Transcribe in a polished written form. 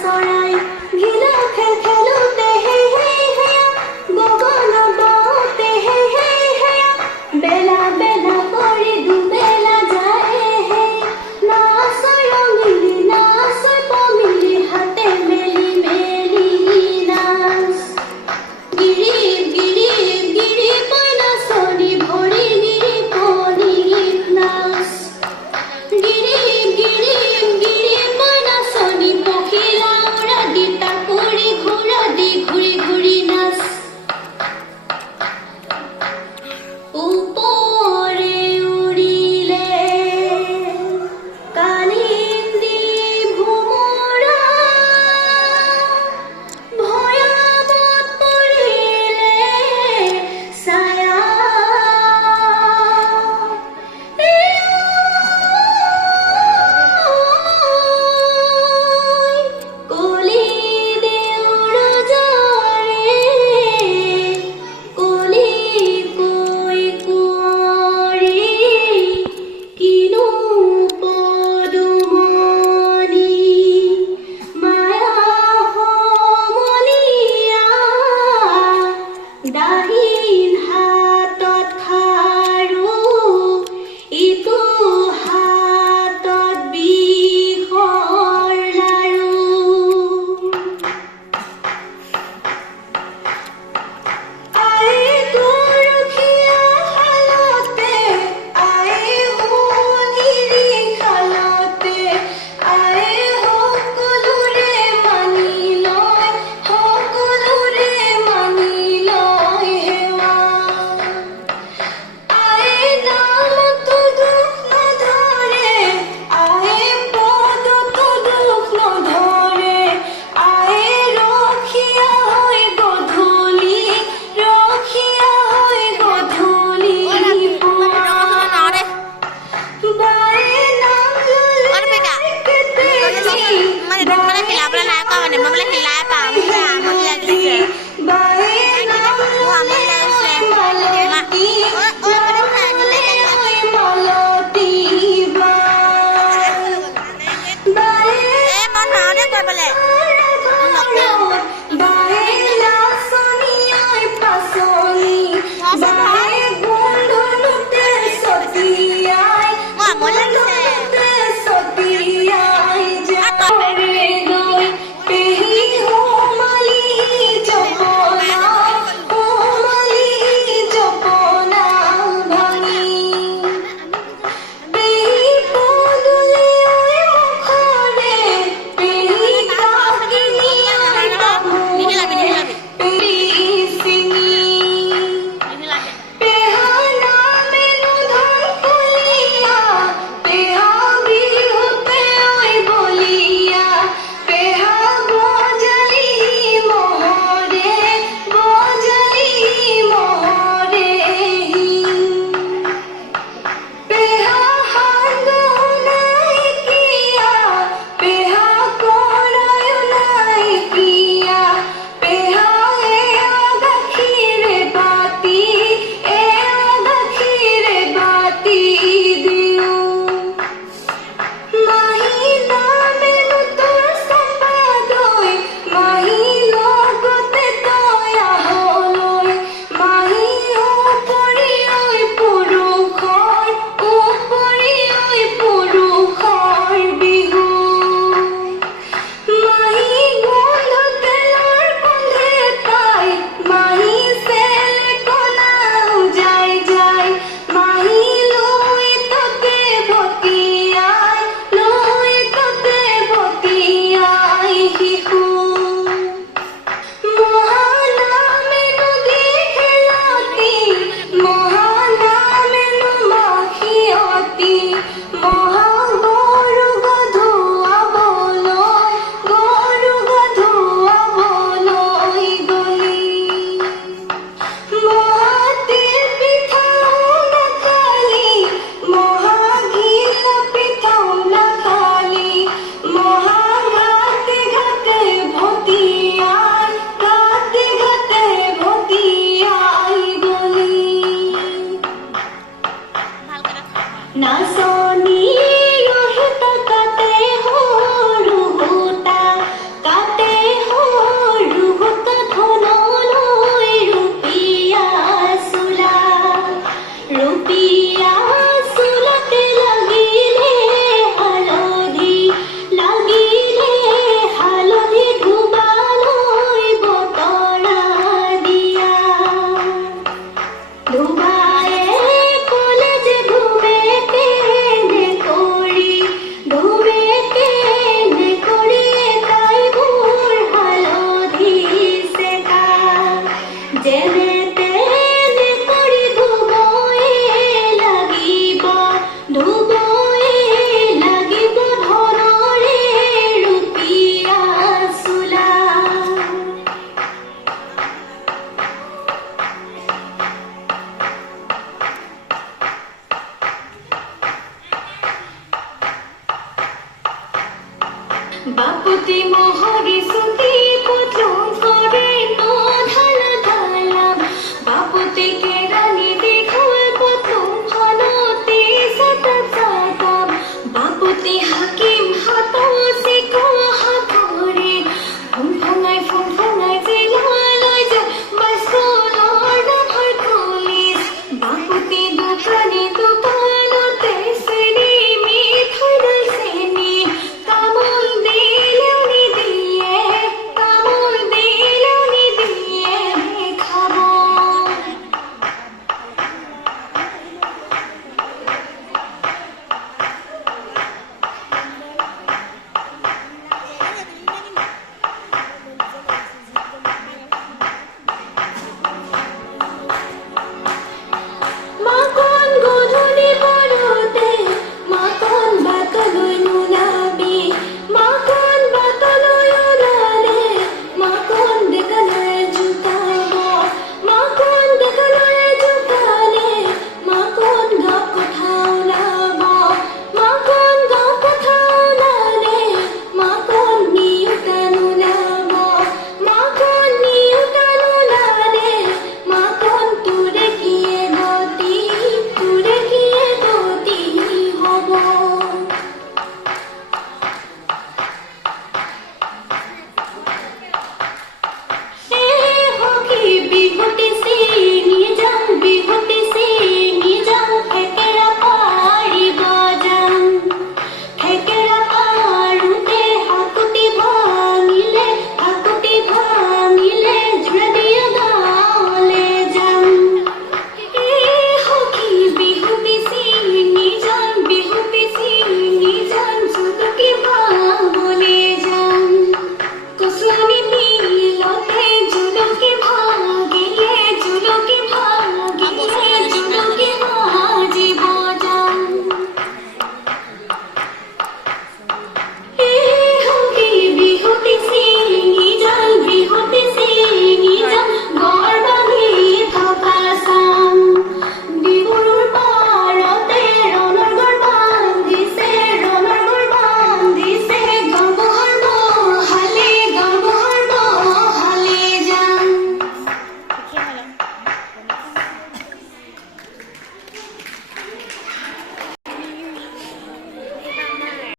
চৰাই ঘিলা খেল খেলোতে হে হে হেয়া গগন গাওঁতে হে হে হেয়া বেলা বেলা কৰি দুবেলা যায় হে নাচ ৰঙিলি নাচ পমিলি হাতে মেলি মেলি নাচ গিৰিপ গিৰিপ গিৰিপ নাচনি ভৰি নিৰিপনি নাচ গিৰিপ গিৰিপ গিৰিপ নাচনি পখিলা উৰা দি তাকুৰি ঘূৰা দি ঘূৰি ঘূৰি নাচ ওপৰে উৰিলে কালিন্দী ভোমৰা ভৈয়ামত পৰিলে ছায়া কলি দেউৰ জৰে কলি কৈ কুঁৱৰী কিনো পদুমণি মায়া সমনীয়া দাহিন হাতত খাৰু ইটো হাতত বিষৰ লাৰু আই গৰখীয়া শালতে আই সোণিৰি শালতে আই সকলোৰে মানি লয় সেৱা আই নামতো দুখ নধৰে আই পদতো দুখ নধৰে আই ৰখীয়া হৈ গধূলি বায়ে নাম ললে কেতেকী বায়ে নাম ললে মালতী মালতী বায়ে লাচনি আই পাচনি বায়ে গোন্ধনোতে ছটিয়াই যাৰে গৈ পেহী সোমালি জপনা ভাঙি পেহী পদূলি ঐ মুখৰে পেহী কাকিনী ঐ বাহুৰে পেহী চিঙি পেহা নামেনো ধন কলিয়া পেহা বিহুতে ঐ বলিয়া পেহা বজালি মহৰে পেহা সান্দহ নাইকিয়া পেহা কৰায় নাইকিয়া পেহা এয়া গাখীৰে বাতি দিওঁ মাহী নামেনো তোৰ চাপা দৈ মাহী লগতে তই আহলৈ মাহী উপৰি ঐ পুৰুষৰ বিহু মাহী গোন্ধ তেলৰ গোন্ধে পাই মাহী চেলেকনাও যায় মাহী লৈ ততে ভটিয়াই শিশু মহানামেনো দীঘলতি মহানামেনো মাখিয়তী গৰু গধুৱাবলৈ গলি মহাতিল পিঠাও নাখালি মহাঘিলা পিঠাও নাখালি ঘাটে ঘাটে ভটিয়াই গলি নাচনি ৰহিত কাটে সৰু সূতা বাপতি মহৰি চুটি